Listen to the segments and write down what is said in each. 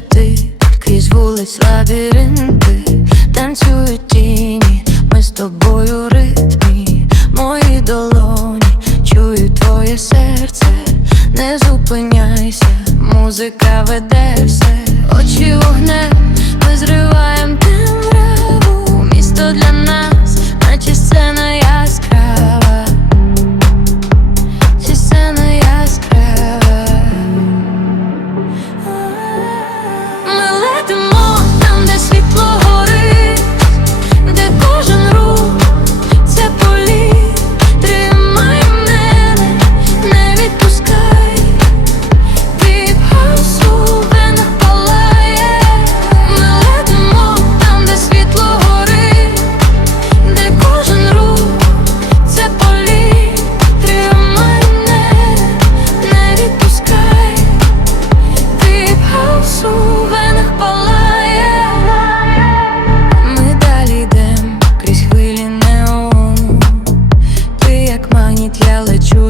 летить крізь вулиць лабіринти, танцюють тіні, ми з тобою ритмі, мої долоні, чую твоє серце, не зупиняйся, музика веде все, очі вогнем, ми зриваємо, темряву, місто для нас.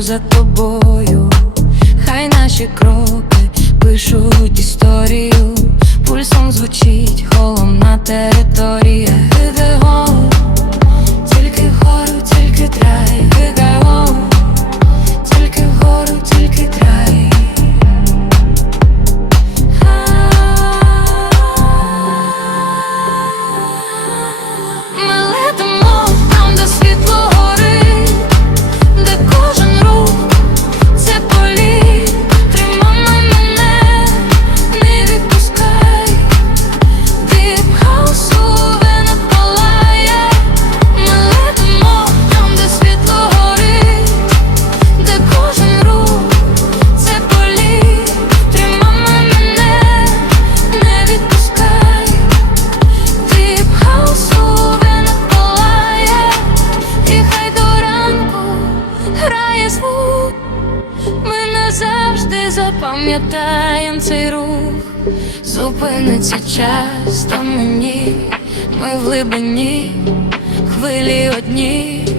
за тобою, хай наші кроки пишуть історію, пульсом звучить холом на території. грає звук, ми назавжди запам'ятаємо цей рух, зупиниться часто мені, ми в глибині, хвилі одні.